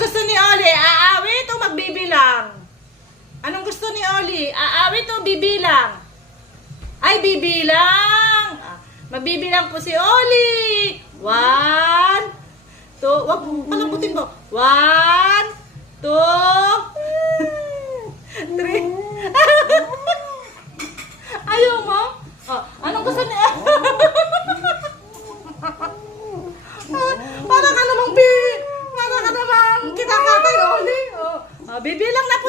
Anong gusto ni Oli? Aawit o magbibilang? Anong gusto ni Oli? Aawit o bibilang? Ay, bibilang! Magbibilang po si Oli! 1, 2, wag palabutin mo. 1, 2, 3. Ayaw mo? Oh, anong gusto niya? Para ka namang kinakatay, Oli. Oh, bibilang na